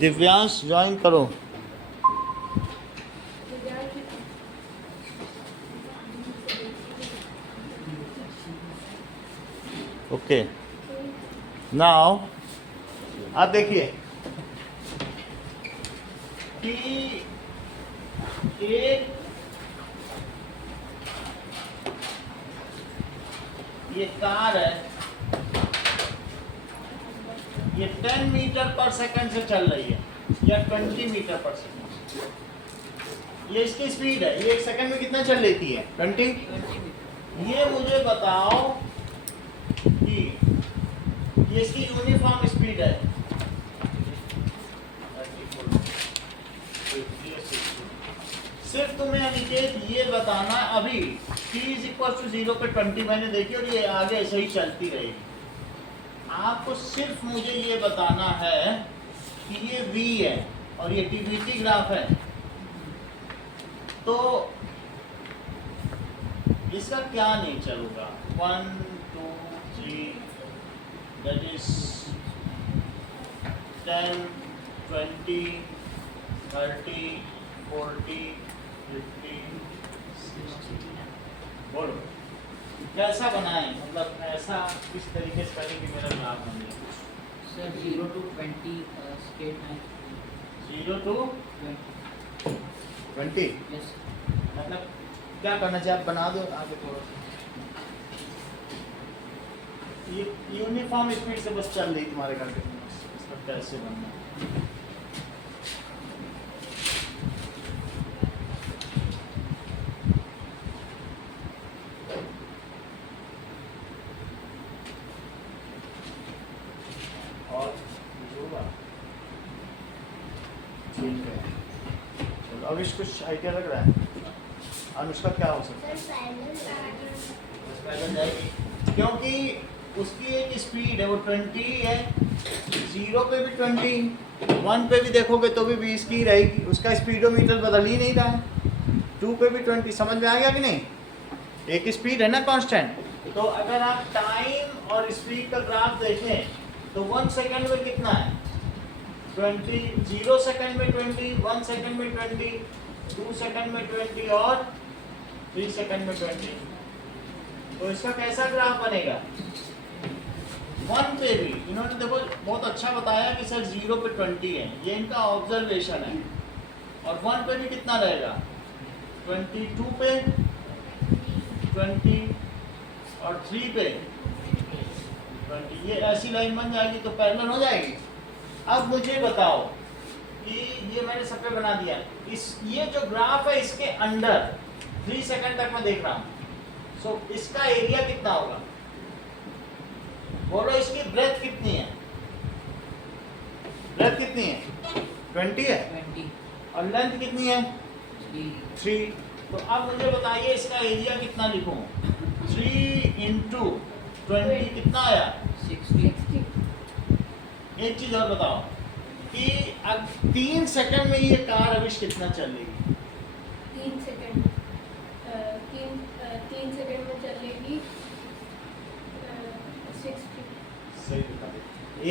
Divyansh join करो। Okay, now आप देखिए कि ये कार है, ये 10 मीटर पर सेकंड से चल रही है या 20 मीटर पर सेकंड, ये इसकी स्पीड है। ये एक सेकंड में कितना चल लेती है? 20। ये मुझे बताओ कि ये इसकी यूनिफॉर्म स्पीड है। सिर्फ तुम्हें अनिकेत ये बताना अभी t = 0 पे 20 मैंने देखी और ये आगे ऐसे ही चलती रहेगी। आपको सिर्फ मुझे ये बताना है कि ये v है और ये vt ग्राफ है, तो इसका क्या नेचर होगा? 1 2 3 दैट इज 10 20 30 40 50 60। बोलो कैसा बनाएं, मतलब ऐसा किस तरीके से करें कि मेरा ग्राफ बन जाए? Sir 0 to 20 straight line. 0 to 20। Yes. मतलब क्या करना चाहिए? आप बना दो आगे थोड़ा सा। ये यूनिफॉर्म स्पीड से बस चल रही तुम्हारे कंटिन्यूअस, इसका कैसे बनना? और ठीक है, चलो अब इसको आइडिया लग रहा है। अनुष्का क्या हो सकता है? पैदल जाएगी क्योंकि उसकी एक स्पीड है, वो 20 है। 0 पे भी 20, 1 पे भी देखोगे तो भी 20 की रहेगी, उसका स्पीडोमीटर बदल ही नहीं रहा है। 2 पे भी 20, समझ में आ गया कि नहीं? एक स्पीड है ना कांस्टेंट। तो अगर आप टाइम और स्पीड का ग्राफ देखें तो 1 सेकंड में कितना है? 20, 0 सेकंड में 20, 1 सेकंड में 20, 2 सेकंड में 20 और 3 सेकंड में 20। तो इसका कैसा ग्राफ बनेगा? 1 पे भी इन्होंने देखो बहुत अच्छा बताया कि सर 0 पे 20 है, ये इनका ऑब्जर्वेशन है। और 1 पे भी कितना रहेगा? 20, 2 पे 20 और 3 पे 20। ये ऐसी लाइन बन जाएगी तो पैरेलल हो जाएगी। अब मुझे बताओ कि ये मैंने सब पे बना दिया, इस ये जो ग्राफ है इसके अंडर 3 सेकंड तक मैं देख रहा हूँ, सो इसका एरिया कितना होगा? बोलो इसकी ब्रेथ कितनी है? ब्रेथ कितनी है? 20 है। 20 और लेंथ कितनी है? 3। तो अब मुझे बताइए इसका एरिया कितना लिखूं? 3 × 20 कितना आया? 60। एक चीज और बताओ कि अब 3 सेकंड में ये कार अविश कितना चलेगी? 3 सेकंड 3 सेकंड में चलेगी 60। सही बता दे।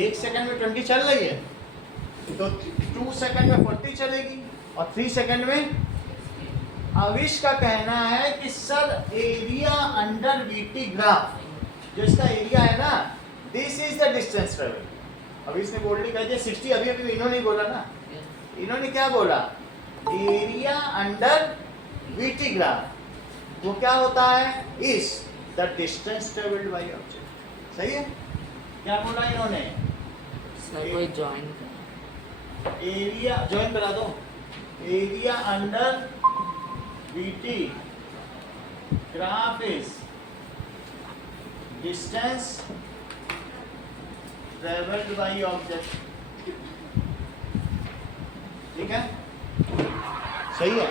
1 सेकंड में 20 चल रही है तो 2 सेकंड में 40 चलेगी और 3 सेकंड में। अविश का कहना है कि sir area under VT graph, जो इसका एरिया है ना, this is the distance travel. अभी इसने बोल्डली कह दिया 60, अभी अभी इन्होंने ही बोला ना। इन्होंने क्या बोला? एरिया अंडर वीटी ग्राफ वो क्या होता है? Is the distance travelled by object. सही है? क्या बोला इन्होंने? सर कोई जॉइन एरिया ज्वाइन करा दो। Area under VT graph is distance travelled by object. ठीक है? सही है?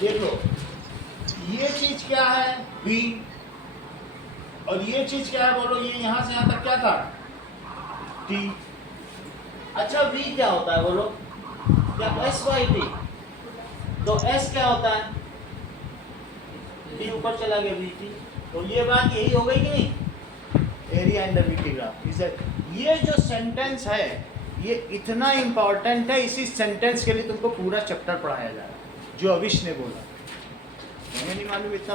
देखो ये चीज क्या है? v, और ये चीज क्या है? बोलो ये यहां से यहां तक क्या था? t। अच्छा v क्या होता है? बोलो क्या? s/t। तो s क्या होता है? t ऊपर चला गया vt। तो ये बात यही हो गई कि नहीं? Area area under VT graph is ये जो सेंटेंस है ये इतना इम्पोर्टेंट है, इसी सेंटेंस के लिए तुमको पूरा चैप्टर पढ़ाया जा रहा है जो अविश ने बोला। मुझे नहीं मालूम इतना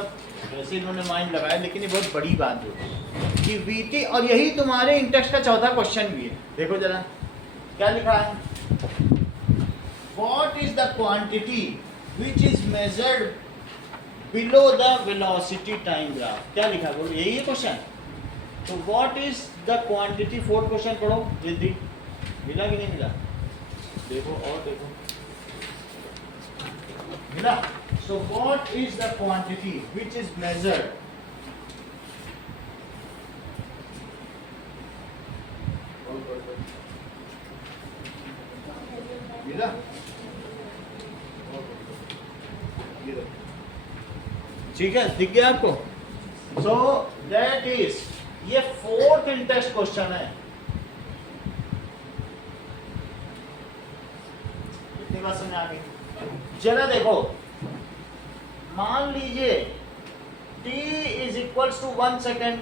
वैसे इन्होंने माइंड लगाया, लेकिन ये बहुत बड़ी बात है कि वीटी, और यही तुम्हारे इंटेक्स्ट का चौथा क्वेश्चन भी है। देखो जरा क्या लिखा है, what is the quantity which is measured below the velocity time graph. क्या लिखा है बोलो, यही है क्वेश्चन। तो what is the quantity, fourth question पढ़ो रिद्धि, मिला कि नहीं मिला, देखो और देखो मिला। So what is the quantity which is measured मिला, ठीक है, दिख गया आपको। So that is, ये फोर्थ इंटेस्ट क्वेश्चन है। इतनी बात समझ आ गई। जरा देखो, मान लीजिए t is equals to 1 second,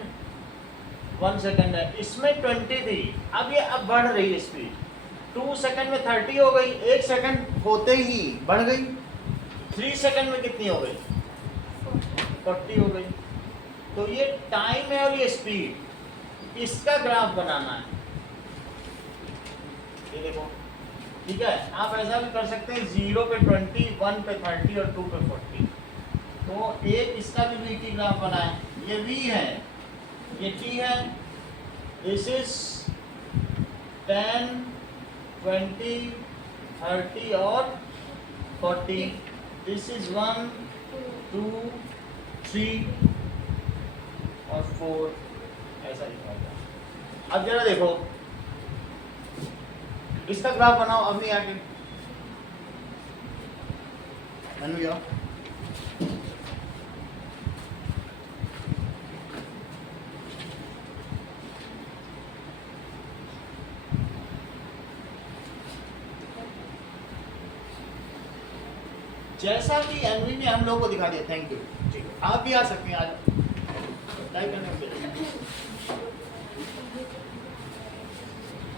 1 second है, इसमें 20 थी, अब ये अब बढ़ रही है स्पीड, 2 सेकेंड में 30 हो गई, 1 सेकेंड होते ही बढ़ गई, 3 सेकेंड में कितनी हो गई, 40 हो गई। तो ये टाइम है और ये स्पीड, इसका ग्राफ बनाना है। ये देखो, ठीक है, आप ऐसा भी कर सकते हैं, 0 पे 20, 1 पे 30 और 2 पे 40। तो एक इसका भी वीटी ग्राफ बनाए, ये v है, ये t है, दिस इज 10, 20, 30 और 40, दिस इज 1, 2, 3 और 4, ऐसा लिखा होगा। अब जरा देखो, इसका ग्राफ बनाओ, अब नहीं आगे मनु जाओ। जैसा कि एनवी ने हम लोगों को दिखा दिया, थैंक यू, ठीक है, आप भी आ सकते हैं, आज टाइप करने के लिए।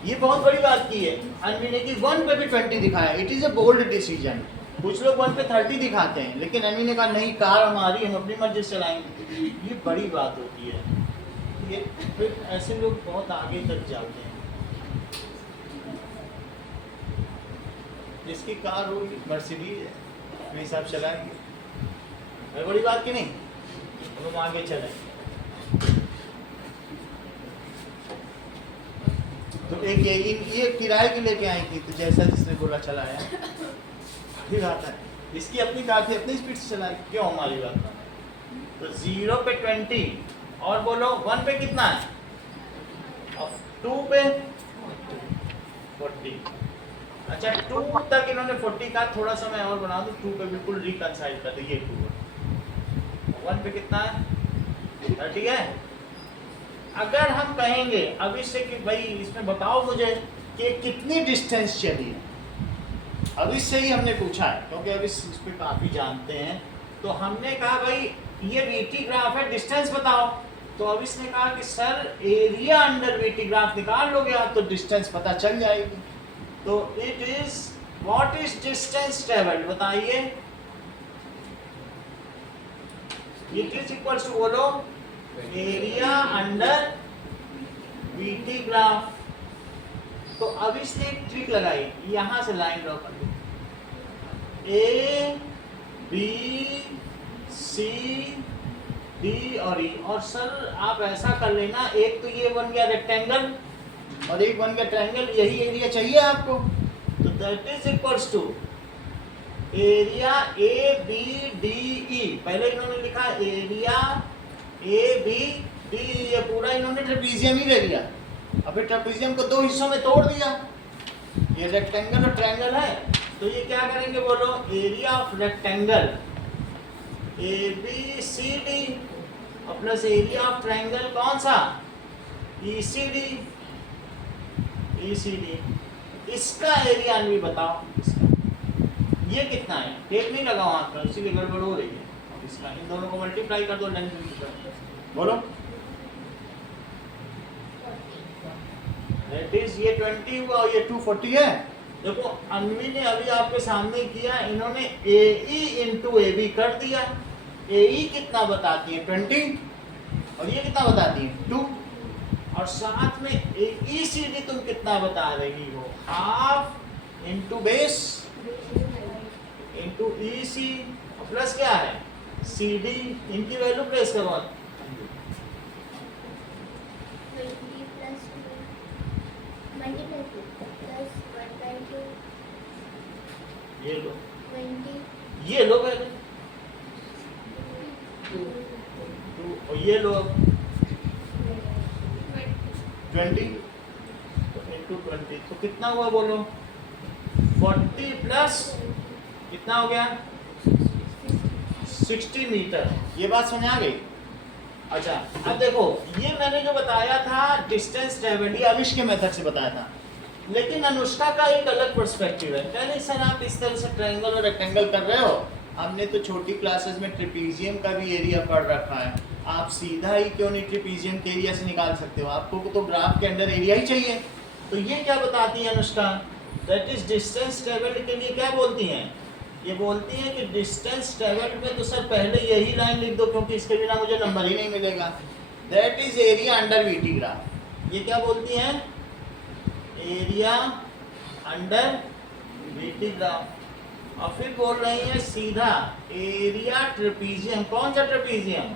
ये बहुत बड़ी बात की है एनवी ने कि 1 पे भी 20 दिखाया, it is a bold decision. कुछ लोग 1 पे 30 दिखाते हैं, लेकिन एनवी ने कहा नहीं, कार हमारी, हम अपनी मर्जी से चलाएंगे। ये बड़ी बात होती है, ये फिर ऐसे लोग बहुत आगे तक जाते हैं। जिसकी कार होगी, मर्सिडीज है, अपने हिसाब चलाएंगे, है बड़ी बात की नहीं, हम आगे चलें। तो एक ये किराए की लेके आई थी, तो जैसा जिसने बोला चलाया, फिर आता है, इसकी अपनी कार थी, अपनी स्पीड से चलाई, क्यों हमारी बात। तो 0 पे 20 और बोलो 1 पे कितना है, और 2 पे 40। अच्छा, 2 तक इन्होंने 40 का, थोड़ा सा मैं और बना दूं, 2 पे बिल्कुल रिकनसाइल कर दे, ये 2 है, 1 पे कितना है, 30 है। अगर हम कहेंगे अब इससे कि भाई इसमें बताओ मुझे कि कितनी डिस्टेंस चली है, अब इससे ही हमने पूछा है, क्योंकि अब इस पे काफ़ी जानते हैं। तो हमने कहा भाई ये वीटी ग्राफ है, डिस्टेंस बताओ। तो अब इसने कहा कि sir area under VT graph निकाल लोगे आप तो डिस्टेंस पता चल जाएगी। तो it is, what is distance travelled, बताइए। इट इज इक्वल टू, बोलो, एरिया अंडर वीटी ग्राफ। तो अब इसने एक ट्रिक लगाई, यहां से लाइन ड्रॉ कर दी, ए बी सी डी और ई। और सर आप ऐसा कर लेना, एक तो ये बन गया रेक्टेंगल और एक बन गया ट्रायंगल, यही एरिया चाहिए आपको। तो that is equals to area A B D E. पहले इन्होंने लिखा एरिया ए बी डी, ये पूरा इन्होंने ट्रेपीजियम ही ले लिया, अब फिर ट्रेपीजियम को 2 हिस्सों में तोड़ दिया, ये रेक्टेंगल और ट्रायंगल है। तो ये क्या करेंगे, बोलो, area of rectangle A B C D और प्लस एरिया ऑफ ट्रायंगल कौन सा, E C D, E C D. इसका एरिया भी बताओ, इसका ये कितना है, टेप नहीं लगा वहां पर, इसीलिए गड़बड़ हो रही है। इसका इन दोनों को मल्टीप्लाई कर दो, लेंथ बोलो दैट इज ये 20 हुआ और ये 240 है। देखो अन्वी ने अभी आपके सामने किया, इन्होंने AE इंटू AB कर दिया। AE कितना बताती है 20 और ये कितना बताती है 2, और साथ में AECD तुम कितना बता रही हो, half into base into EC plus क्या है CD, इनकी वैल्यू प्लेस करो। 20 plus 20 plus 1/2 ये लो 20 ये लो पहले 2 और ये लो 20 तो इंटू 20 तो कितना हुआ बोलो 40 प्लस कितना हो गया 60 मीटर। ये बात समझ आ गई। अच्छा अब देखो ये मैंने जो बताया था डिस्टेंस ट्रेवल्ड, ये अविश के मेथड से बताया था, लेकिन अनुष्का का एक अलग पर्सपेक्टिव है। कहने सर आप इस तरह से ट्रायंगल और रेक्टेंगल कर रहे हो, हमने तो छोटी क्लासेस में ट्रेपीजियम का भी एरिया पढ़ रखा है, आप सीधा ही क्यों नहीं ट्रेपीजियम के एरिया से निकाल सकते हो, आपको तो ग्राफ के अंदर एरिया ही चाहिए। तो ये क्या बताती है Anushka, that is distance travelled के लिए क्या बोलती हैं, ये बोलती हैं कि डिस्टेंस ट्रेवल्ड में तो सर पहले यही लाइन लिख दो क्योंकि इसके बिना मुझे नंबर ही नहीं मिलेगा, that is area under VT graph. ये क्या बोलती हैं, एरिया अंडर वीटी ग्राफ। और फिर बोल रही है सीधा एरिया ट्रेपीजियम, कौन सा trapezium,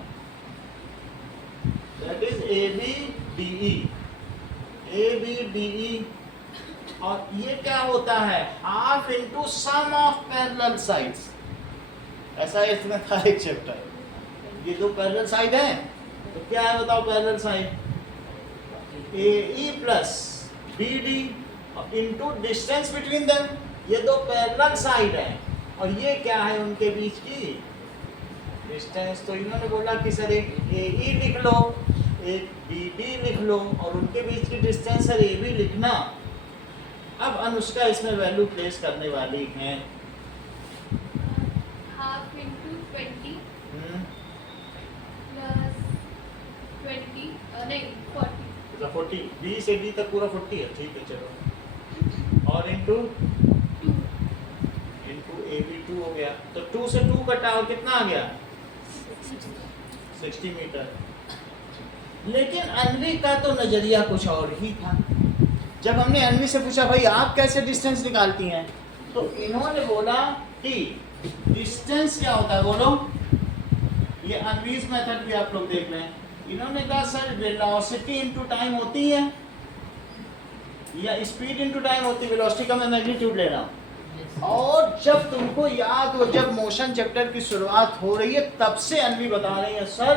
that is ABDE, ABDE। और ये क्या होता है, half into sum of parallel sides. ऐसा इसमें था एक चैप्टर, ये दो पैरेलल साइड है तो क्या है बताओ, parallel side AE plus BD into distance between them, ये दो पैरेलल साइड है और ये क्या है उनके बीच की डिस्टेंस। तो इन्होंने बोला कि सर एक AE लिख लो एक BD लिख लो और उनके बीच की डिस्टेंस सर AB लिखना। अब अनुष्का इसमें वैल्यू प्लेस करने वाली है, half into 20 plus 20 नहीं 40 40, B से D तक पूरा 40 है, ठीक है चलो, और इंटू 2 हो गया, तो 2 से 2 कटा और कितना आ गया 60 मीटर। लेकिन अन्वी का तो नजरिया कुछ और ही था। जब हमने अन्वी से पूछा भाई आप कैसे डिस्टेंस निकालती हैं, तो इन्होंने बोला कि डिस्टेंस क्या होता है बोलो, ये अन्वीज मेथड भी आप लोग देख रहे हैं। इन्होंने कहा सर वेलोसिटी इनटू टाइम होती है या स्पीड इनटू टाइम होती है, वेलोसिटी का मैं मैग्नीट्यूड ले रहा हूँ। और जब तुमको याद हो जब मोशन चैप्टर की शुरुआत हो रही है तब से अन्वी बता रही है सर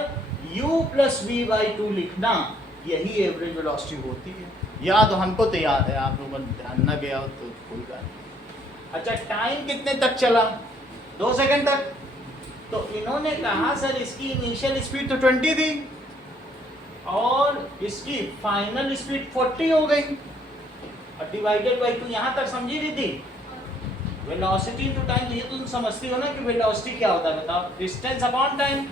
u प्लस v/2 लिखना, यही एवरेज वेलोसिटी होती है। याद हो, हमको तो याद है, आप लोगों को ध्यान न गया हो तो कोई बात नहीं। अच्छा टाइम कितने तक चला, 2 सेकंड तक। तो इन्होंने कहा सर इसकी इनिशियल स्पीड तो 20 थी और इसकी फाइनल स्पीड 40 हो गई और डिवाइडेड बाई 2, यहाँ तक समझी रही थी वेलोसिटी इनटू टाइम। ये तुम समझती हो ना कि वेलोसिटी क्या होता है बताओ, डिस्टेंस अपॉन टाइम।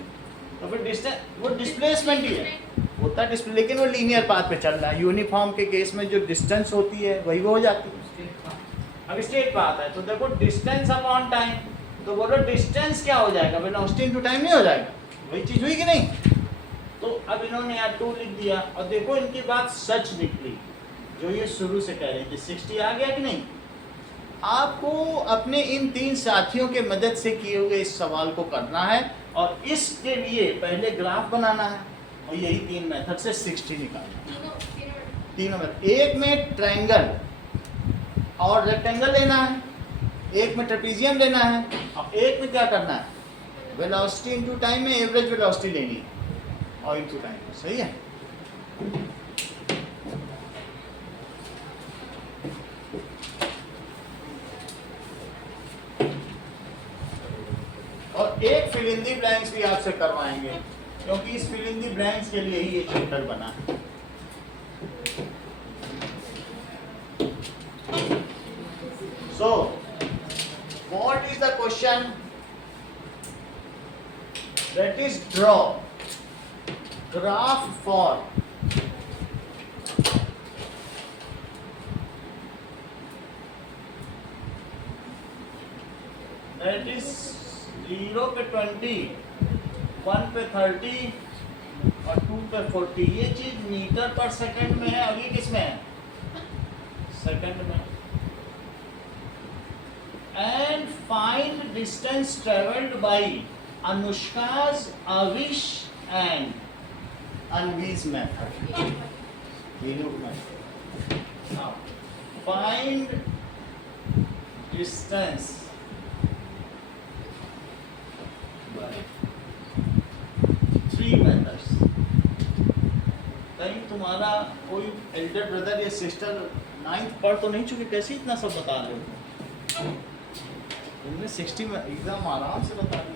तो फिर डिस्टेंस वो डिस्प्लेसमेंट ही है, होता है डिस्प्ले, लेकिन वो लीनियर पाथ पे चल रहा है। यूनिफॉर्म के केस में जो डिस्टेंस होती है वही वो हो जाती है। अब स्ट्रेट पाथ है तो देखो डिस्टेंस अपॉन टाइम, तो बोलो डिस्टेंस क्या हो जाएगा, वेलोसिटी इनटू टाइम नहीं हो जाएगा, वही चीज हुई कि नहीं। तो अब इन्होंने यहाँ 2 लिख दिया और देखो इनकी बात सच निकली जो ये शुरू से कह रही थी, 60 आ गया कि नहीं। आपको अपने इन 3 साथियों के मदद से किए हुए इस सवाल को करना है और इसके लिए पहले ग्राफ बनाना है और यही 3 मेथड से 60 निकालना है। तीनों में, एक में ट्रायंगल और रेक्टेंगल लेना है, एक में ट्रेपीजियम लेना है और एक में क्या करना है, वेलोसिटी इनटू टाइम में एवरेज वेलोसिटी लेनी है और इनटू टाइम। सही है। और एक फिल इन दी ब्लैंक्स भी आपसे करवाएंगे क्योंकि इस फिल इन दी ब्लैंक्स के लिए ही ये चैप्टर बना है। So, what is the question? That is draw graph for 20, 1 पे 30 और 2 पे 40। ये चीज मीटर पर सेकंड में है, अभी किस में है? सेकंड में। And find distance travelled by Anushka's, Avish and Anvi's method. Now, find distance by 3 methods. कहीं तुम्हारा कोई एल्डर ब्रदर या सिस्टर 9th पढ़ तो नहीं चुके, कैसे इतना सब बता रहे हो? तुमने 60 में एकदम आराम से बता दिए।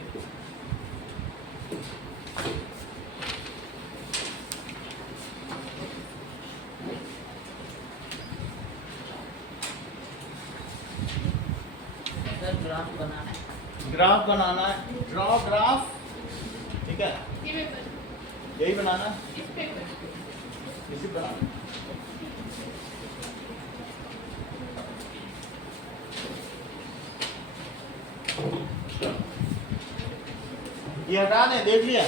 ग्राफ बनाना है। ग्राफ बनाना है, ड्रॉ ग्राफ, ठीक है, ये पेपर, यही बनाना है, इस पेपर, इसी बनाना। ये हटा दें, देख लिया,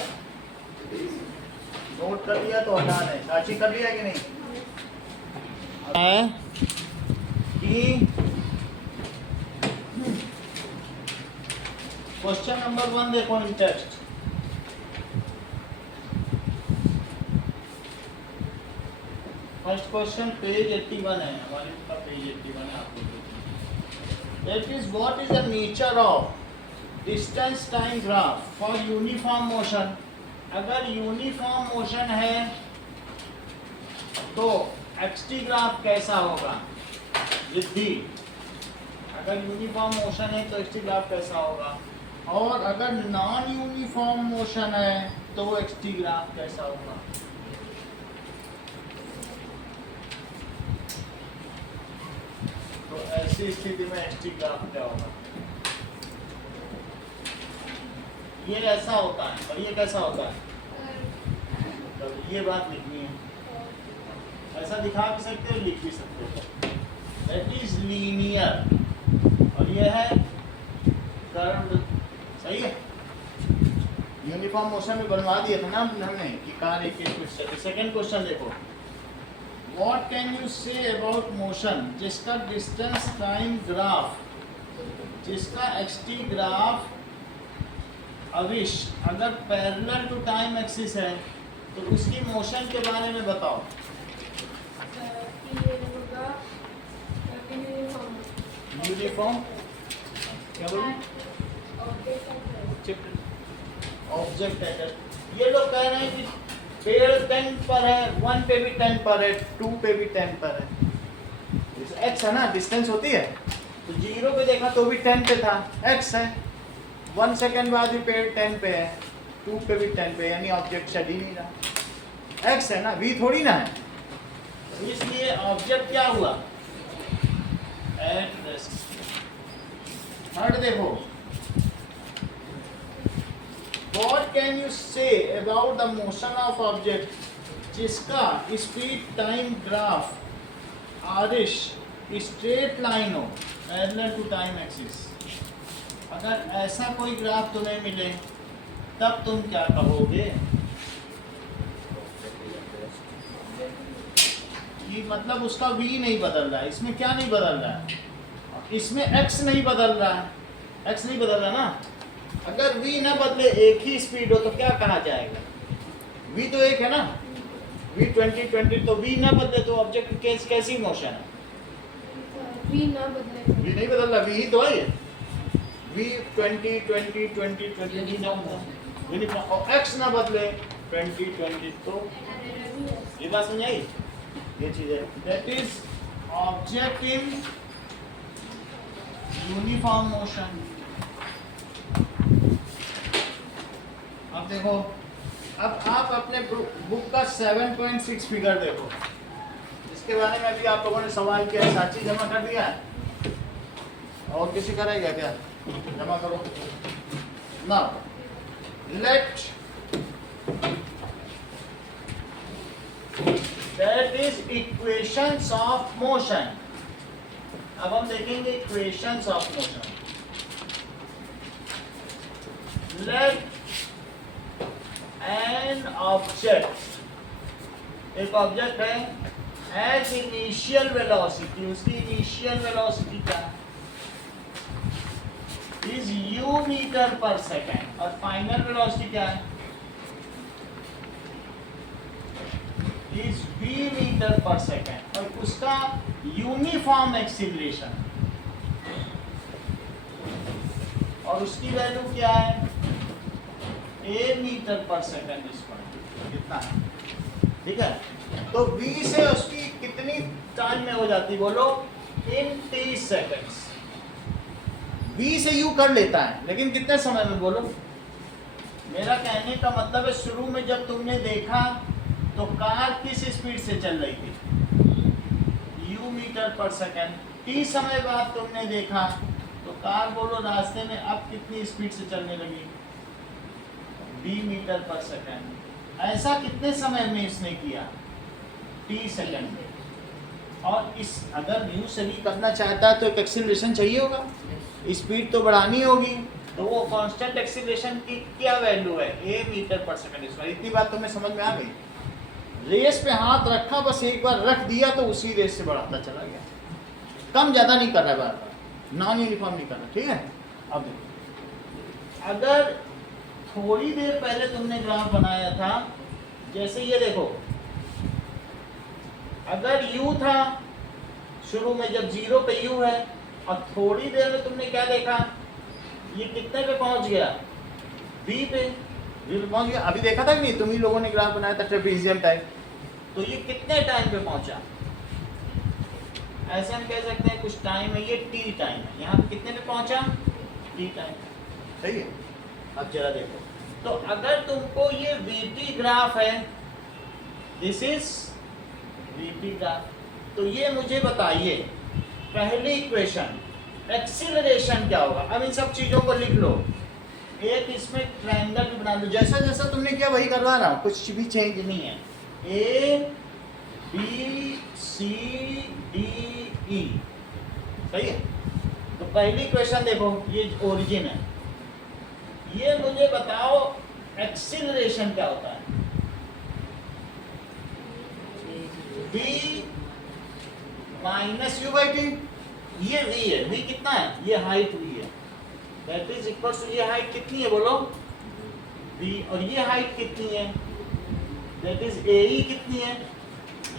नोट कर लिया तो हटा दें। साची कर लिया कि नहीं? है कि क्वेश्चन नंबर 1 देखो इन टेक्स्ट। फर्स्ट क्वेश्चन पेज 81 है, हमारे का पेज 81 है, आप लोग। That is what is the nature of distance time graph for uniform motion. अगर यूनिफॉर्म मोशन है तो एक्सटी ग्राफ कैसा होगा? जिद्दी, अगर यूनिफॉर्म मोशन है तो एक्सटी ग्राफ कैसा होगा? और अगर नॉन यूनिफॉर्म मोशन है तो वो एक्सटी ग्राफ कैसा होगा? तो ऐसी स्थिति में एक्सटी ग्राफ क्या होगा? ये ऐसा होता है और ये कैसा होता है? तो ये बात लिखनी है, ऐसा दिखा भी सकते हो, लिख भी सकते हो। दैट इज लीनियर और ये है कर्व्ड। सही है। यूनिफॉर्म मोशन में बनवा दिया था ना हमने कि कार एक क्वेश्चन। सेकंड क्वेश्चन देखो, what can you say about motion जिसका डिस्टेंस टाइम ग्राफ, जिसका एक्सटी ग्राफ अविश अगर पैरेलल टू टाइम एक्सिस है तो उसकी मोशन के बारे में बताओ। ये होगा यूनिफॉर्म क्या बोलूं? ऑब्जेक्ट है। ये लोग कह रहे हैं कि पेड़ 10 पर है, 1 पे भी 10 पर है, 2 पे भी 10 पर है। एक्स है ना, डिस्टेंस होती है, तो 0 पे देखा तो भी 10 पे था, एक्स है। 1 सेकेंड बाद भी पेड़ 10 पे है, 2 पे भी 10 पे, यानी ऑब्जेक्ट चल ही नहीं रहा, एक्स है ना, वी थोड़ी ना है। तो इसलिए ऑब्जेक्ट क्या हुआ? At rest. थर्ड देखो, What can you say about the motion of object जिसका speed time graph Aarish straight line हो पैरेलल टू टाइम एक्सिस? अगर ऐसा कोई ग्राफ तुम्हें मिले तब तुम क्या कहोगे? कि मतलब उसका v नहीं बदल रहा है, इसमें क्या नहीं बदल रहा है? इसमें x नहीं बदल रहा है, x नहीं बदल रहा ना। अगर v ना बदले, एक ही स्पीड हो तो क्या कहा जाएगा? v तो एक है ना, v 20 तो v ना बदले तो ऑब्जेक्ट केस कैसी मोशन है? भी ना बदले, v नहीं बदल रहा, v ही तो है ये। v 20 यूनिफॉर्म और x ना बदले 20 तो ये बात समझ आई? ये चीज है, that is object in uniform motion. अब देखो, अब आप अपने बुक का 7.6 फिगर देखो, इसके बारे में भी आप लोगों ने सवाल किया है, साची जमा कर दिया है? और किसी का रहेगा क्या? जमा करो ना। Let that is equations of motion. अब हम देखेंगे equations of motion. Let an object, एक ऑब्जेक्ट है, एट इनिशियल वेलोसिटी, उसकी इनिशियल वेलोसिटी क्या है, is u metre per second, और फाइनल वेलोसिटी क्या है, is v metre per second, और उसका यूनिफॉर्म एक्सीलरेशन, और उसकी वैल्यू क्या है, a metre per second square, कितना है, ठीक है। तो v से उसकी कितनी टाइम में हो जाती, बोलो, इन 30 सेकेंड्स। v से u कर लेता है, लेकिन कितने समय में, बोलो। मेरा कहने का मतलब है, शुरू में जब तुमने देखा तो कार किस स्पीड से चल रही थी, u मीटर पर सेकेंड। 30 समय बाद तुमने देखा तो कार, बोलो, रास्ते में अब कितनी स्पीड से चलने लगी, v मीटर पर सेकेंड। ऐसा कितने समय में इसने किया, 30 सेकेंड में। और इस अगर u से v करना चाहता है तो एक एक्सीलरेशन चाहिए होगा, स्पीड तो बढ़ानी होगी, तो वो कांस्टेंट एक्सीलरेशन की क्या वैल्यू है, a metre per second square. इतनी बात तुम्हें समझ में आ गई। रेस पे हाथ रखा, बस एक बार रख दिया तो उसी रेस से बढ़ाता चला गया, कम ज्यादा नहीं कर रहा, बार बार नॉन यूनिफॉर्म नहीं कर रहा, ठीक है। अब देखो, अगर थोड़ी देर पहले तुमने ग्राफ बनाया था, जैसे ये देखो, अगर u था शुरू में, जब 0 पे u है, और थोड़ी देर में तुमने क्या देखा, ये कितने पे पहुंच गया, v पे पहुंच गया। अभी देखा था कि नहीं, तुम ही लोगों ने ग्राफ बनाया था ट्रेपेजियम टाइप, तो ये कितने टाइम पे पहुंचा, ऐसे हम कह सकते हैं कुछ टाइम है, ये t टाइम है, यहाँ पे कितने पे पहुंचा, t टाइम, सही है। अब जरा देखो, तो अगर तुमको ये vt ग्राफ है, दिस इज vt ग्राफ, तो ये मुझे बताइए, पहली इक्वेशन एक्सीलरेशन क्या होगा। अब इन सब चीजों को लिख लो, एक इसमें ट्रायंगल भी बना लो, जैसा जैसा तुमने किया वही करवा रहा हूँ, कुछ भी चेंज नहीं है। a b c d e, सही है। तो पहली इक्वेशन देखो, ये ओरिजिन है, ये मुझे बताओ एक्सीलरेशन क्या होता है, v minus u by t, ये v है, v कितना है, ये हाइट v है, दैट इज इक्वल टू, ये हाइट कितनी है, बोलो, v, और ये हाइट कितनी है, दैट इज ae कितनी है,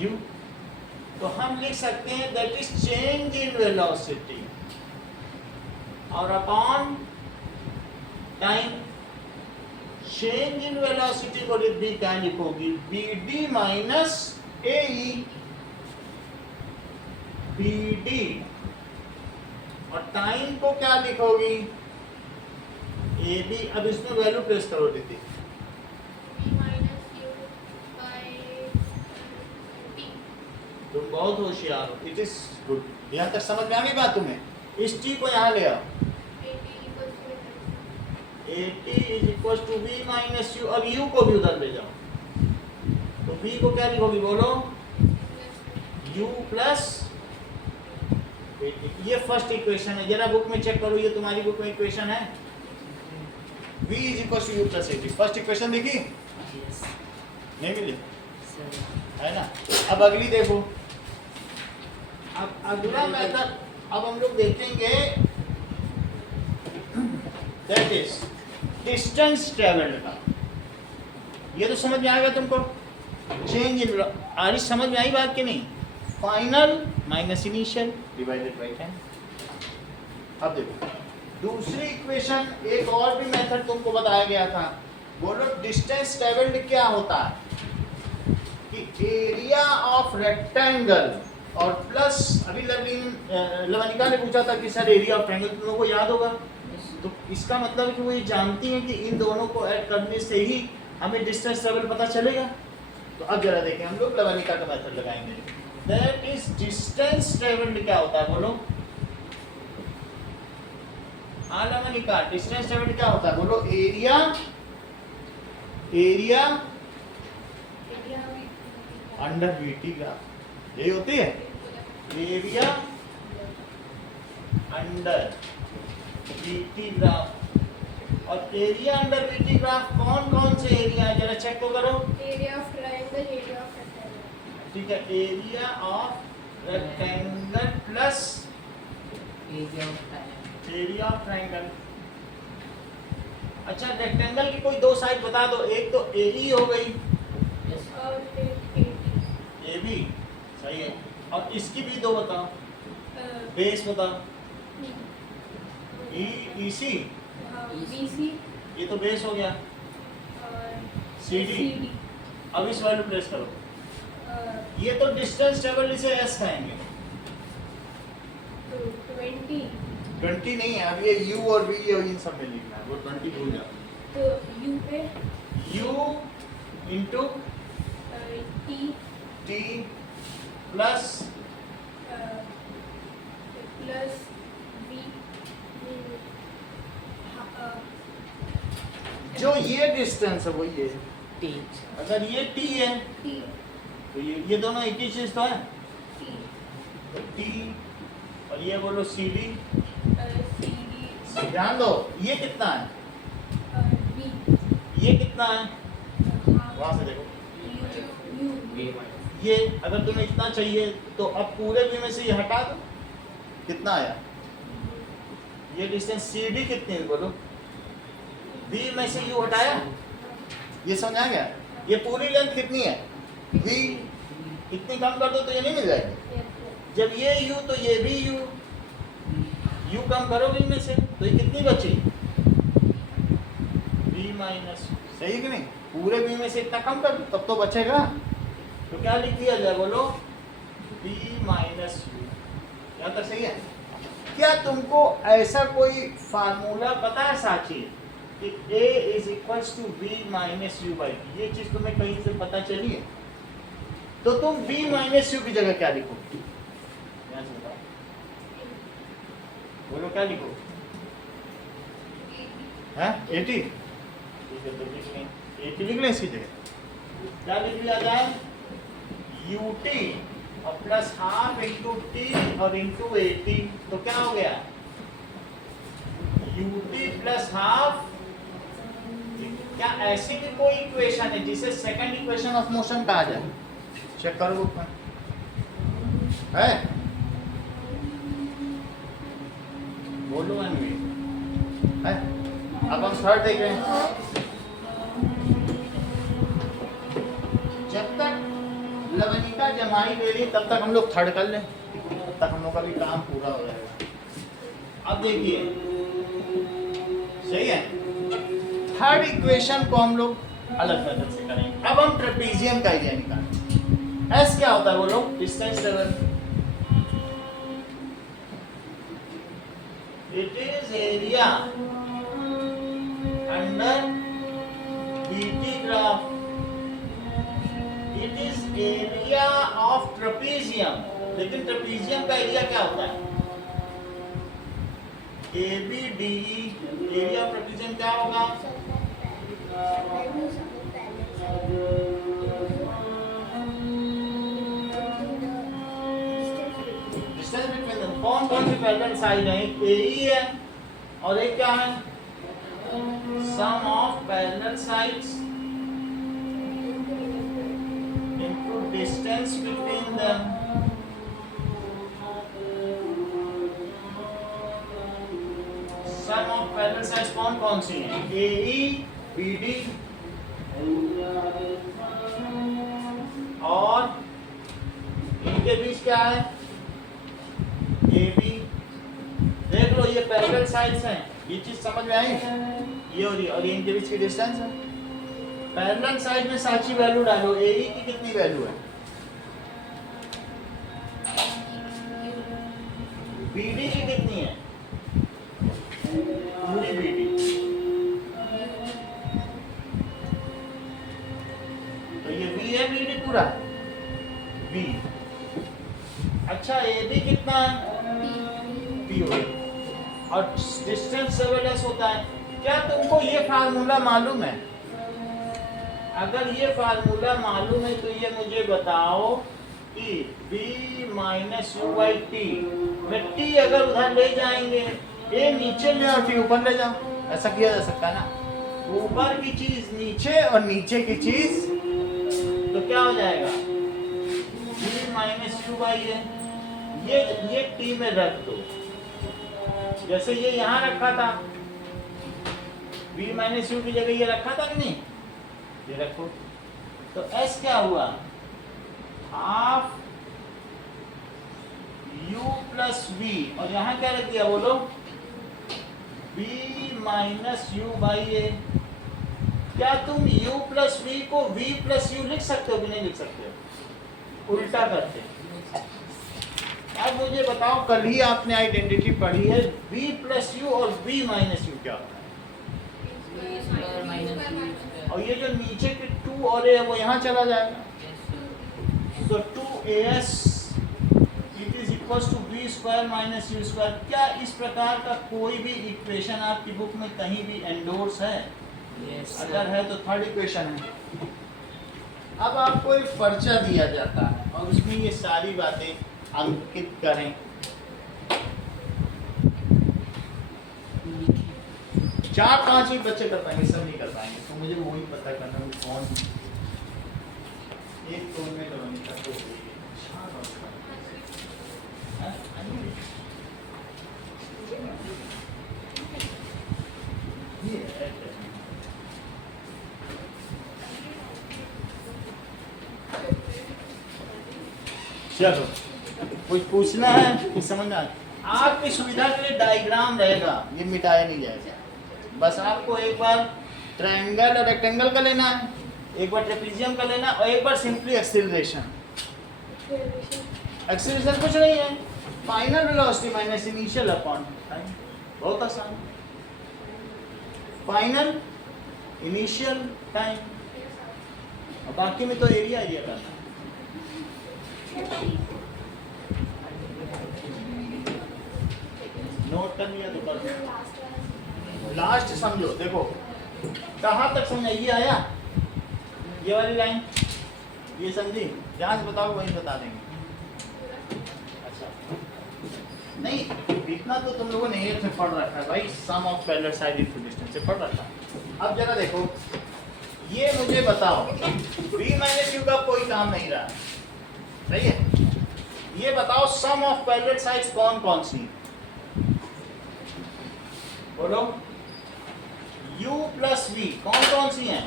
u। तो हम लिख सकते हैं that is change in velocity, और upon time. Change in velocity को भी क्या लिखोगी, bd माइनस ae, bd, और टाइम को क्या लिखोगी, ab। अब इसमें वैल्यू प्लेस करो दीदी, तुम बहुत होशियार हो, इट इज गुड। यहाँ तक समझ में आ गई बात तुम्हें, इस t को यहाँ ले आओ, at is equal to v minus u, अब u को भी उधर ले जाओ, तो v को क्या लिखोगी, बोलो, u प्लस, ये फर्स्ट इक्वेशन है, जरा बुक में चेक करो, ये तुम्हारी बुक में इक्वेशन है, v is equal to u plus at। First equation देखी, नहीं मिली, है ना। अब अगली देखो, अब अगला मेथड, अब हम लोग देखेंगे, दैट इज डिस्टेंस ट्रेवल्ड का। ये तो समझ में आएगा तुमको, चेंज इन, आज समझ में आई बात कि नहीं, final minus initial divided by time. अब देखो दूसरी इक्वेशन, एक और भी मेथड तुमको बताया गया था, बोलो डिस्टेंस ट्रेवल्ड क्या होता है, कि एरिया ऑफ रेक्टेंगल और प्लस, अभी लवनिका ने पूछा था कि सर एरिया ऑफ ट्रायंगल, तुम लोगों को याद होगा, तो इसका मतलब है कि वो ये जानती हैं कि इन दोनों को ऐड करने से ही हमें डिस्टेंस ट्रेवल पता चलेगा। तो अब जरा देखें, हम लोग लवनिका का मेथड लगाएंगे, दैट इज डिस्टेंस ट्रेवल्ड क्या होता है, बोलो, हाँ लवनिका, डिस्टेंस ट्रेवल्ड क्या होता है, बोलो, area, area under VT graph, यही होती है, एरिया अंडर वीटी ग्राफ। और एरिया अंडर बीटी ग्राफ कौन कौन से एरिया है जरा चेक तो करो। Area of triangle, area of rectangle. ठीक है, area of rectangle plus area of triangle. Area of triangle. अच्छा, रेक्टेंगल की कोई दो साइड बता दो, एक तो एई हो गई, यस और एक एटी। ए बी सही है, और इसकी भी दो बताओ, बेस बताओ, ई सी, बीसी ये तो बेस हो गया, और CD। CD। अब इस वैल्यू प्रेस करो, ये तो डिस्टेंस टेबल इसे एस कहेंगे, तो 20, 20 नहीं है, अब ये यू और वी और इन सब में लिखना है, वो 20 भूल जाओ। तो U पे you into T T plus plus V, जो ये डिस्टेंस है वो ये, टीच अगर ये टी है T तो ये दोनों एक ही चीज तो है, T तो टी और ये बोलो सी डी। CD ध्यान दो, ये कितना है, V ये कितना है, वहां से देखो, U ये अगर तुम्हें इतना चाहिए तो अब पूरे भी में से ये हटा दो, कितना आया, ये डिस्टेंस सी डी कितनी है बोलो, बी में से यू हटाया, ये समझ आ गया, ये पूरी लेंथ कितनी है, वी, इतनी कम कर दो तो ये नहीं मिल जाएगी, जब ये यू तो ये भी यू कम करोगे इनमें से तो ये कितनी बची, बी माइनस, सही कि नहीं, पूरे बी में से इतना कम कर दो तब तो बचेगा, तो क्या लिख दिया जाए बोलो, बी माइनस यू, यहाँ तक सही है। क्या तुमको ऐसा कोई फार्मूला पता है साची कि A is equals to V minus u by t, ये चीज तुम्हें कहीं से पता चली है, तो तुम V माइनस यू की जगह क्या लिखोगे, यहाँ से बताओ, बोलो क्या लिखो, है 80, ठीक है तो लिख लें 80 लिख लें इसकी जगह, क्या लिख लिया जाए, ut और प्लस हाफ इंटू टी और इंटू 80, तो क्या हो गया, ut प्लस हाफ। क्या ऐसी भी कोई इक्वेशन है जिसे सेकंड इक्वेशन ऑफ मोशन कहा जाए, चेक करो बुक में है, बोलो अनवी है, अब हम थर्ड देख रहे हैं, जब तक लवणिका जमाई ले रही तब तक हम लोग थर्ड कर लें, तब तक हम लोग का भी काम पूरा हो जाएगा। अब देखिए सही है, थर्ड इक्वेशन को हम लोग अलग मेथड से करेंगे। अब हम ट्रेपेजियम का एरिया निकालेंगे। एस क्या होता है बोलो, distance level, it is area under BT graph, it is area of trapezium, लेकिन ट्रेपेजियम का एरिया क्या होता है, ABDE, एरिया ऑफ ट्रेपेजियम क्या होगा, डिस्टेंस बिटवीन देम, कौन कौन सी पैरेलल साइड है, एक AE है और एक क्या है, sum of parallel sides into distance between them, sum of parallel sides कौन कौन सी हैं, AE BD और इनके बीच क्या है, AB। देख लो ये पैरेलल साइड्स हैं, ये चीज समझ में आई, ये और ये इनके बीच की डिस्टेंस है। पैरेलल साइड में साची वैल्यू डालो, AE की कितनी वैल्यू है, BD की कितनी है, पूरी BD, तो ये V है, BD पूरा V। अच्छा AB कितना है, P हो गया, और डिस्टेंस सेवरलेस होता है। क्या तुमको ये फार्मूला मालूम है, अगर ये फार्मूला मालूम है तो ये मुझे बताओ कि B minus u by T में T अगर उधर ले जाएंगे, A नीचे ले और T ऊपर ले जाओ, ऐसा किया जा सकता है ना, ऊपर की चीज नीचे और नीचे की चीज, तो क्या हो जाएगा v माइनस यू बाई ए। ये टी में रख दो, जैसे ये यहाँ रखा था, v माइनस यू की जगह ये रखा था कि नहीं, ये रखो, तो s क्या हुआ, हाफ u प्लस v, और यहाँ क्या रख दिया बोलो, v माइनस यू बाई ए। क्या तुम u प्लस v को v प्लस यू लिख सकते हो कि नहीं लिख सकते हो, उल्टा करते। अब मुझे बताओ, कल ही आपने आइडेंटिटी पढ़ी है, v प्लस यू और v माइनस यू क्या होता है, और ये जो नीचे के 2 और a है वो यहाँ चला जाएगा, तो 2as it is equals to v square minus u square. क्या इस प्रकार का कोई भी इक्वेशन आपकी बुक में कहीं भी एंडोर्स है? अगर है तो थर्ड इक्वेशन है। अब आपको एक पर्चा दिया जाता है और उसमें ये सारी बातें अंकित करें। 4-5 ही बच्चे कर पाएंगे, सब नहीं कर पाएंगे, तो मुझे वही पता करना है कौन एक तो में करोगे तब तो चलो कुछ पूछना है कि समझना है? आपकी सुविधा के लिए डायग्राम रहेगा, ये मिटाया नहीं जाएगा। बस आपको एक बार ट्रायंगल और रेक्टेंगल का लेना है, एक बार ट्रेपेजियम का लेना है, और एक बार सिंपली एक्सीलरेशन। एक्सीलरेशन कुछ नहीं है, final velocity minus initial upon time, बहुत आसान। फाइनल, इनिशियल, टाइम, और बाकी में तो एरिया करना है। नोट कर लिया तो कर लास्ट समझो। देखो कहाँ तक समझा, ये आया, ये वाली लाइन, ये समझी, जहाँ से बताओ वही बता देंगे। अच्छा नहीं, इतना तो तुम लोगों ने एक में पढ़ रखा है भाई, सम ऑफ पैरेलल साइड इक्विडिस्टेंस से पढ़ रखा है। अब जरा देखो, ये मुझे बताओ, v माइनस यू का कोई काम नहीं रहा, सही है? ये बताओ सम ऑफ पैरेलल साइड्स कौन कौन सी, बोलो। u प्लस v कौन कौन सी हैं,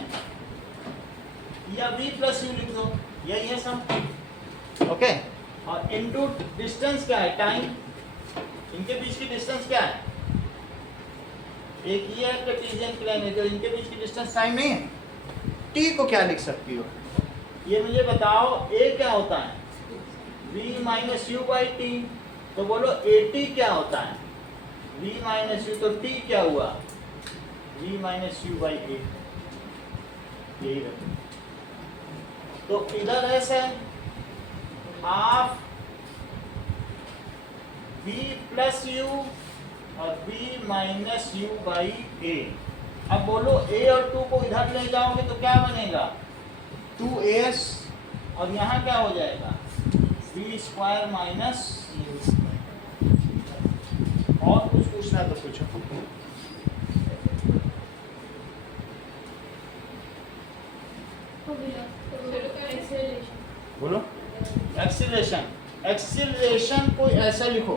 या v प्लस यू लिख दो, यही है सम, ओके। और इनटू डिस्टेंस क्या है, टाइम, इनके बीच की डिस्टेंस क्या है, एक ये है कार्टेशियन प्लेन है, जो इनके बीच की डिस्टेंस टाइम नहीं है। t को क्या लिख सकती हो, ये मुझे बताओ, a क्या होता है, v minus u by T, तो बोलो at क्या होता है, v माइनस यू, तो t क्या हुआ, v माइनस यू बाई ए, यही रखो। तो इधर ऐसे हाफ v प्लस यू और v माइनस यू बाई ए। अब बोलो a और 2 को इधर ले जाओगे तो क्या बनेगा, 2as, और यहाँ क्या हो जाएगा, v स्क्वायर माइनस। और कुछ पूछना तो पूछो। बोलो। एक्सीलरेशन, एक्सीलरेशन को ऐसा लिखो,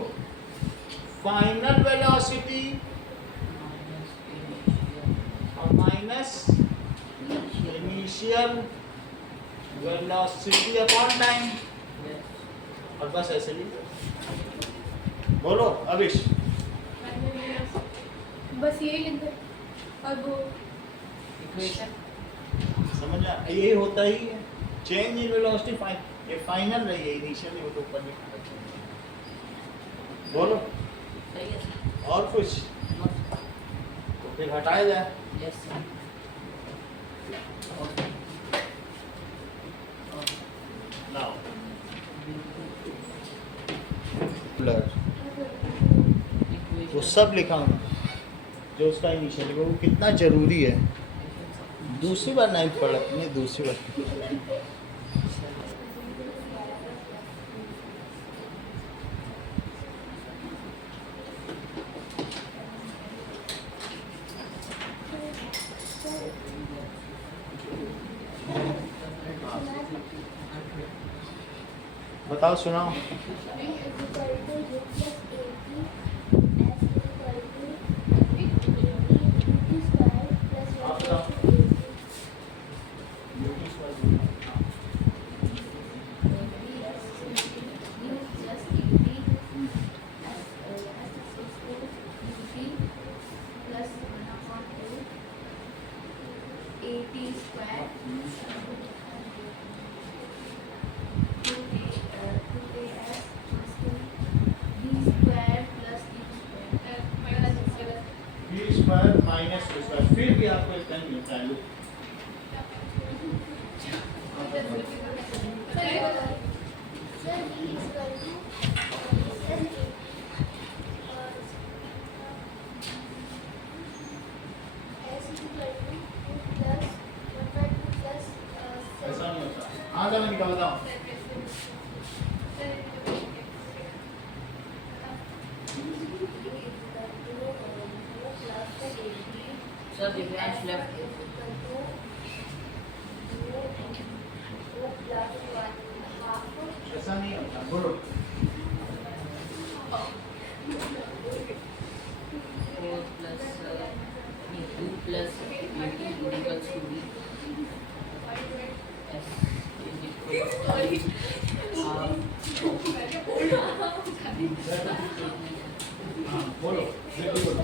फाइनल वेलोसिटी और minus initial velocity upon time, और बस ऐसे लिखो। बोलो अभिष। बस यही लिख दे, और वो इक्वेशन समझ में यही होता ही है, चेंज इन वेलोसिटी ये फाइनल रही है, इनिशियल वो तो ऊपर लिखा है। बोलो सही है, और कुछ तो फिर हटाया जाए। यस सर, नाउ वो सब लिखा हूँ जो उसका इनिशियल है, वो कितना जरूरी है। दूसरी बार नहीं पढ़ा, नहीं दूसरी बार। बताओ सुनाओ। आप बताओ। B square minus b square, फिर भी आपको एक पेन मिलता है। लो ऐसा नहीं होता। हाँ जब निकाल बताओ। Sir, the branch left. ऐसा नहीं होता, बोलो। 4 plus 2 plus 18 equals to B. S is equal to हाँ बोलो, जल्दी बोलो।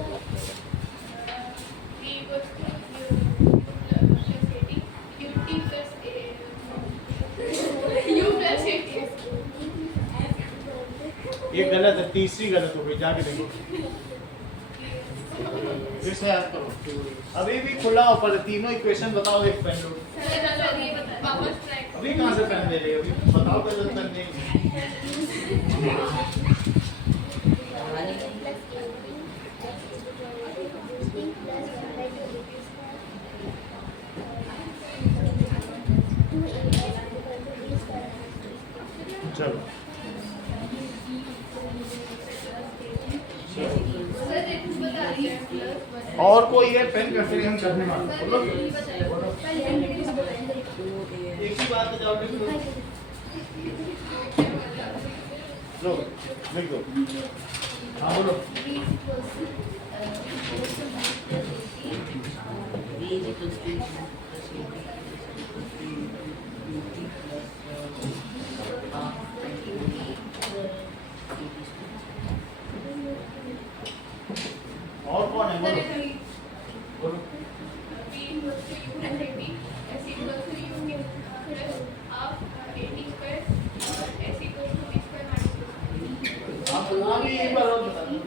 ये गलत है, तीसरी गलत हो गई, जाके देखो। फिर से याद करो। अभी भी खुला ऊपर तीनों इक्वेशन बताओ, एक पेन लो। अभी कहाँ से पेन दे रही हो? अभी बताओ गलत पेन दे। चलो और कोई है पेन कैसे हम करने वाले? बोलो एक ही बात है, जाओ लिख लो। लो लिख दो। हाँ बोलो। B is equals to और कौन है? बोलो बोलो। आप अभी एक बार और बता दो।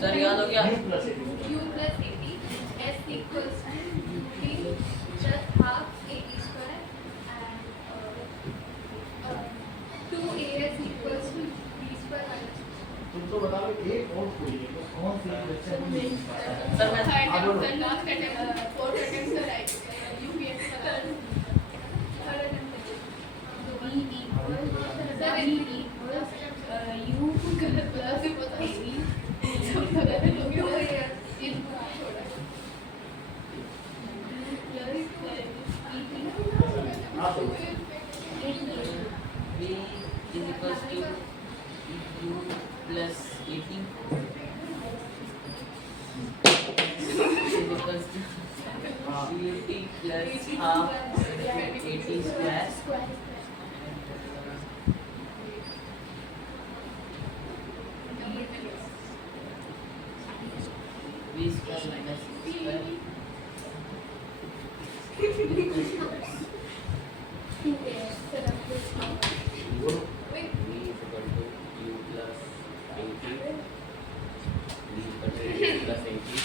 सर याद हो गया? U plus 18। U plus 80 S equals to B plus half 80 square and 2AS equals to B square minus तुम तो बताओ एक और कोई है, तो कौन सी इक्वेशन है? सर मैं आप बोलो। last attempt, fourth attempt sir I UPS third attempt B equals sir B equals U plus AB सब गलत हो गया यार ये छोड़ा आप बोलो। B is equals to U plus 18 is equals to UT plus half 80 square B square minus C square बोलो। B is equal to U plus 80 B is equal to U plus 80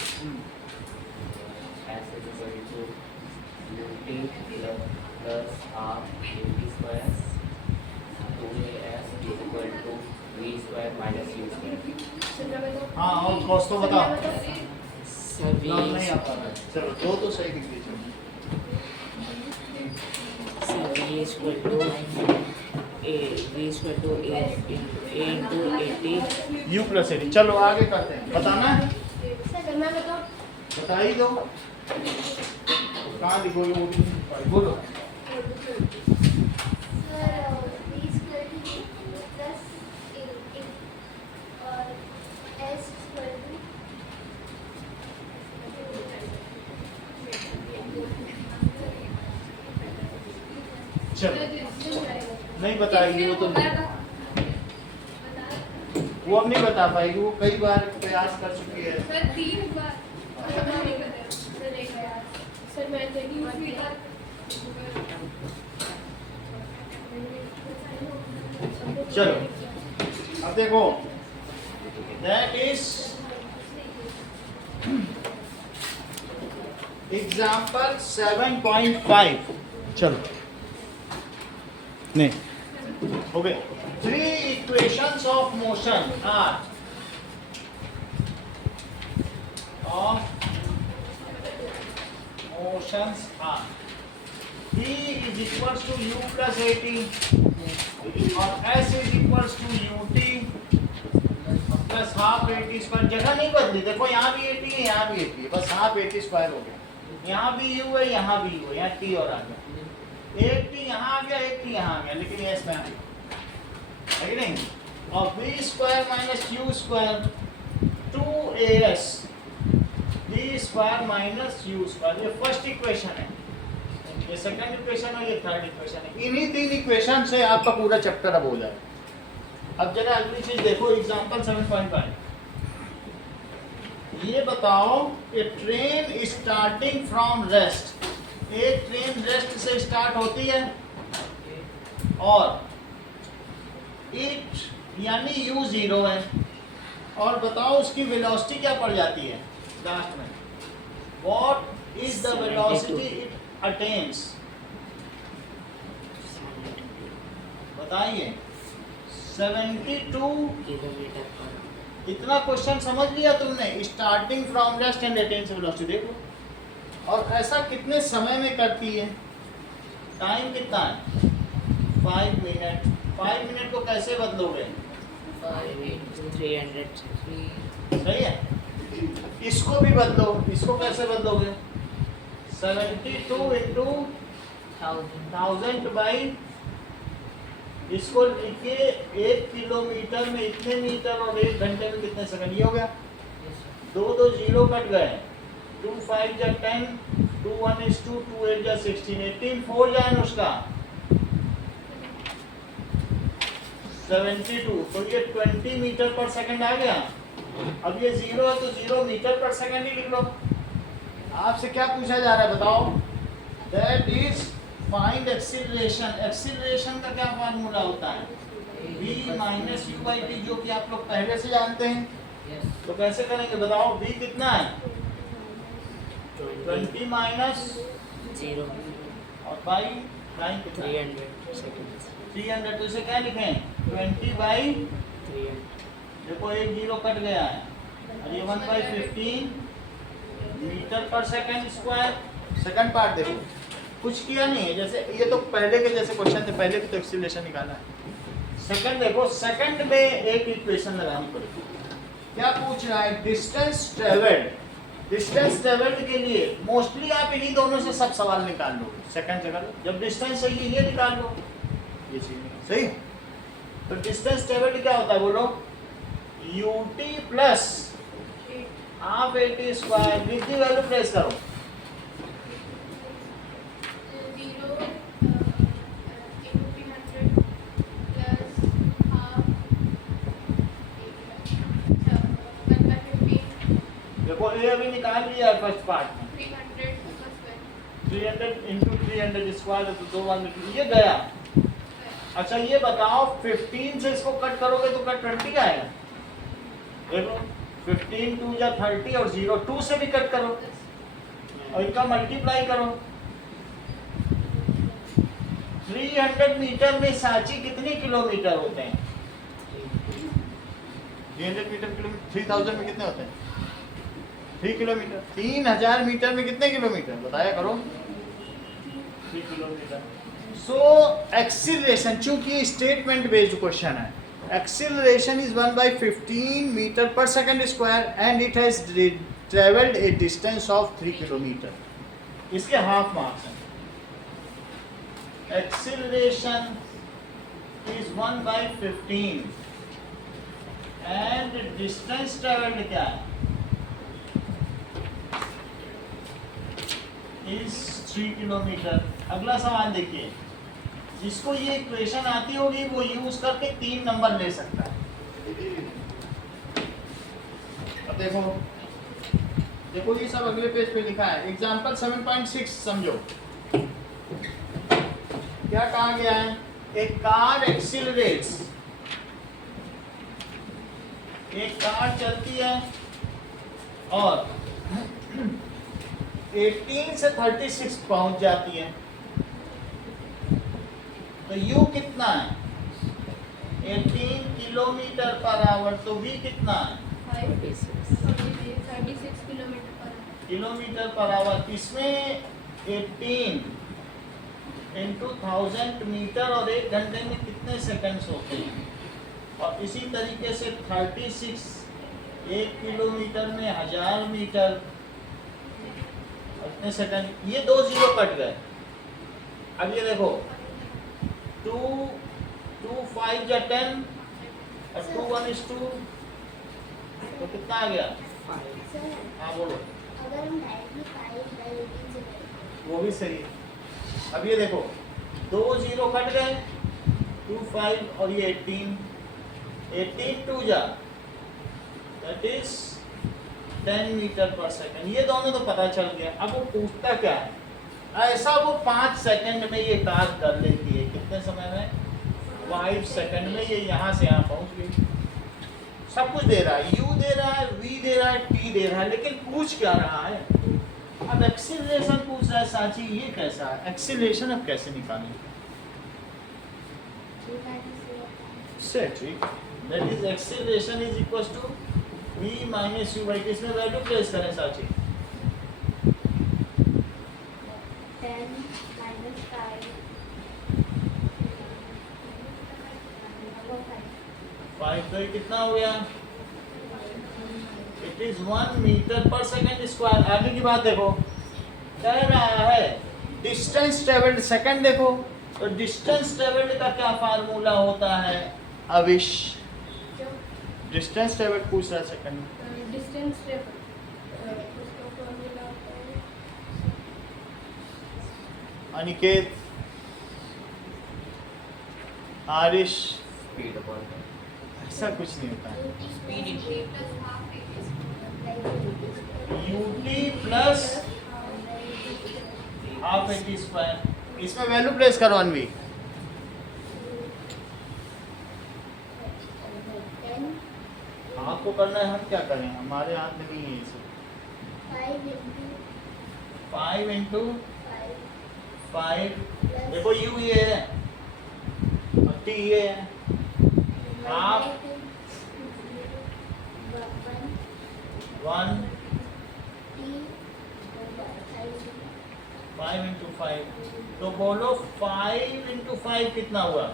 S is equal to UT plus half 80 square 2AS is equal to V square minus U square. हाँ और cost तो बताओ। Sir, V नाम नहीं आता है। चलो दो तो सही दिख लीजिए। V is equal to A into 80 U plus 80। चलो आगे करते हैं। बताना है? सर मैं बताऊं बता ही दो, कहाँ लिखोगे वो भी नहीं पाई, बोलो। चलो नहीं बताएगी वो तो, वो अब नहीं बता पाएगी, वो कई बार प्रयास कर चुकी है। सर 3 बार सर मैं चलो अब देखो, दैट इज एग्जाम्पल 7.5। चलो नहीं हो गए। 3 equations of motion are E is equals to U plus AT और S is equals to UT plus half AT square. जगह नहीं बदली, देखो यहाँ भी AT है, यहाँ भी AT है, बस हाफ AT स्क्वायर हो गया। यहाँ भी U है, यहाँ भी U है, यहाँ T और आ गया। एक T यहाँ आ गया, एक T यहाँ आ गया, लेकिन S में आ गया, है कि नहीं? और V square minus U square 2AS V square minus U square, ये फर्स्ट इक्वेशन है, ये सेकंड इक्वेशन है, ये थर्ड इक्वेशन है। इन्हीं 3 इक्वेशन से आपका पूरा चैप्टर अब हो जाएगा। अब जरा अगली चीज देखो, एग्जांपल 7.5। ये बताओ कि ट्रेन स्टार्टिंग फ्रॉम रेस्ट, एक ट्रेन रेस्ट से स्टार्ट होती है और इट यानी u 0 है, और बताओ उसकी वेलोसिटी क्या पड़ जाती है लास्ट में। What is the velocity it attains, बताइए। 72 किलोमीटर पर। इतना क्वेश्चन समझ लिया तुमने, starting from rest and attains velocity. देखो, और ऐसा कितने समय में करती है, टाइम कितना है 5 मिनट। 5 मिनट को कैसे बदलोगे, 5 into 360। सही है। इसको भी बदलो, इसको कैसे बदलोगे, 72 into 1000 बाई, इसको लिखिए 1 किलोमीटर में इतने मीटर और 1 घंटे में कितने सेकंड, ये हो गया। 2 2 0 कट गए, 2 5 जा 10, 2 1 is 2, 2 8 जा 16, 18 4 जाए ना उसका 72, तो ये 20 मीटर पर सेकंड आ गया। अब ये 0 है तो 0 मीटर पर सेकंड ही लिख लो। आपसे क्या पूछा जा रहा है बताओ, that is find acceleration. Acceleration का क्या फार्मूला होता है, v minus u by T, जो कि आप लोग पहले से जानते हैं। तो कैसे करेंगे बताओ, v कितना है 20 माइनस 0 और बाई टाइम कितना 300 सेकंड्स। 300, तो इसे क्या लिखें 20 बाई, 300। देखो 1 0 कट गया है, और ये 1/15 metre per second square. Second part देखो, कुछ किया नहीं है, जैसे ये तो पहले के जैसे क्वेश्चन थे, पहले की तो एक्सीलरेशन निकाला है। सेकंड देखो, सेकंड में एक इक्वेशन लगानी पड़ेगी। क्या पूछ रहा है, डिस्टेंस ट्रेवल्ड। डिस्टेंस ट्रेवल्ड के लिए मोस्टली आप इन्हीं दोनों से सब सवाल निकाल लो। सेकंड जगह जब डिस्टेंस सही है ये निकाल लो, ये चीज सही। तो डिस्टेंस ट्रेवल्ड क्या होता है बोलो, ut plus half AT square with the value place करो। 0 into 300 plus half 1/15। देखो ये अभी निकाल लिया फर्स्ट पार्ट में, 300 स्क्वायर 300 into 300 स्क्वायर तो 2 1 ये गया। अच्छा ये बताओ 15 से इसको कट करोगे तो कट 20 का आएगा। देखो 15 2 या 30 और 0 2 से भी कट करो और इनका मल्टीप्लाई करो। 300 मीटर में सांची कितने किलोमीटर होते हैं, 300 मीटर किलोमीटर, 3000 में कितने होते हैं 3 किलोमीटर। 3000 मीटर में कितने किलोमीटर बताया करो, 3 किलोमीटर। सो एक्सीलरेशन, चूंकि स्टेटमेंट बेस्ड क्वेश्चन है, acceleration is 1/15 metre per second square and it has travelled A distance of 3 kilometre, इसके हाफ मार्क्स हैं। Acceleration is 1/15 and distance travelled क्या है, इज 3 किलोमीटर। अगला सवाल देखिए, जिसको ये इक्वेशन आती होगी वो यूज करके 3 नंबर ले सकता है। अब देखो देखो ये सब अगले पेज पे लिखा है। एग्जाम्पल 7.6 समझो, क्या कहा गया है, एक कार एक्सीलरेट्स, एक कार चलती है और 18 से 36 पहुंच जाती है, तो u कितना है, 18 किलोमीटर पर आवर, तो v कितना है, 36 किलोमीटर पर आवर। इसमें 18 इंटू 1000 मीटर और 1 घंटे में कितने सेकंड्स होते हैं, और इसी तरीके से 36 1 किलोमीटर में 1000 मीटर, कितने सेकंड, ये 2 जीरो कट गए। अब ये देखो 2 5 या 10 और 2 1 is 2, तो कितना आ गया, हाँ बोलो, अगर हम डायरेक्टली 5/18 से करें वो भी सही है। अब ये देखो 2 जीरो कट गए, 2 5 और ये 18 2 जा, that is 10 metre per second. ये दोनों तो पता चल गया। अब वो पूछता क्या है, ऐसा वो 5 सेकंड में ये कार कर लेती है, कितने समय में, 5 सेकंड में ये यहाँ से यहाँ पहुँच गई। सब कुछ दे रहा है, u दे रहा है, v दे रहा है, t दे रहा है, लेकिन पूछ क्या रहा है, अब एक्सीलरेशन पूछ रहा है। साची ये कैसा है, एक्सीलरेशन अब कैसे निकालें, से ठीक, that is acceleration is equal to v minus u by, किसमें वैल्यू प्लेस करें साची, 10 minus 5 5 तो ये कितना हो गया, it is 1 metre per second square. आगे की बात देखो, कह रहा है डिस्टेंस ट्रेवल्ड, सेकंड देखो, तो डिस्टेंस ट्रेवल्ड का क्या फार्मूला होता है, अविश, डिस्टेंस ट्रेवल्ड पूछ रहा है सेकंड, डिस्टेंस उसका फॉर्मूला होता है अनिकेत, आरिश, स्पीड अपॉन ऐसा कुछ नहीं होता है, speed into ut plus half at square, इसमें वैल्यू प्लेस करो अनवी, 10 आपको करना है, हम क्या करें, हमारे हाथ में नहीं है ये सब। 5 इंटू 5, देखो u ये है और t ये है, हाफ 1 5 इंटू 5, तो बोलो 5 इंटू 5 कितना हुआ,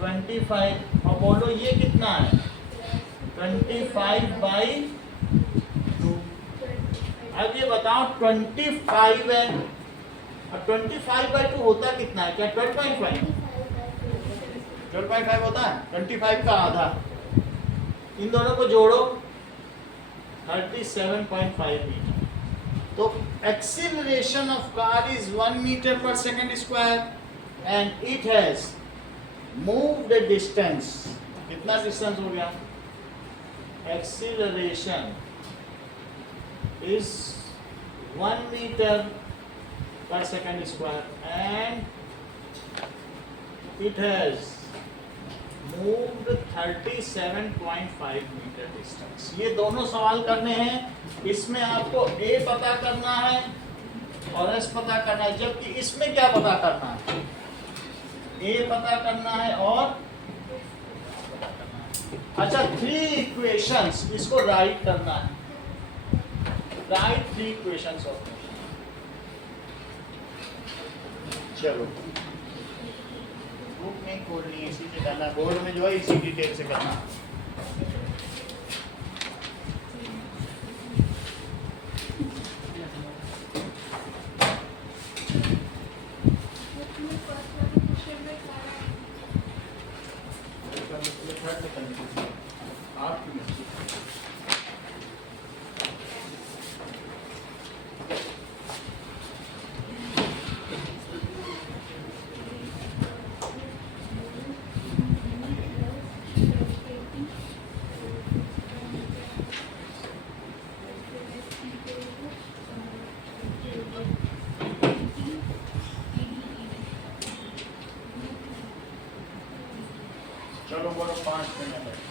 25, और बोलो ये कितना है, 25/2। अब ये बताओ 25 है और 25/2 होता कितना है, क्या 12.5 होता है, 25 का आधा, इन दोनों को जोड़ो 37.5 मीटर। तो acceleration of car is 1 metre per second square and it has moved the distance, कितना डिस्टेंस हो गया, acceleration is 1 meter per second square and it has moved 37.5 meter distance। ये दोनों सवाल करने हैं, इसमें आपको A पता करना है और S पता करना है, जबकि इसमें क्या पता करना है, A पता करना है और अच्छा 3 इक्वेशंस, इसको राइट करना है, राइट 3 इक्वेशंस ऑफ मोशन। चलो बुक नहीं खोलनी है, इसी से करना, बोर्ड में जो है इसी डिटेल से करना। आपकी मर्जी। चलो बोलो 5 मिनट है।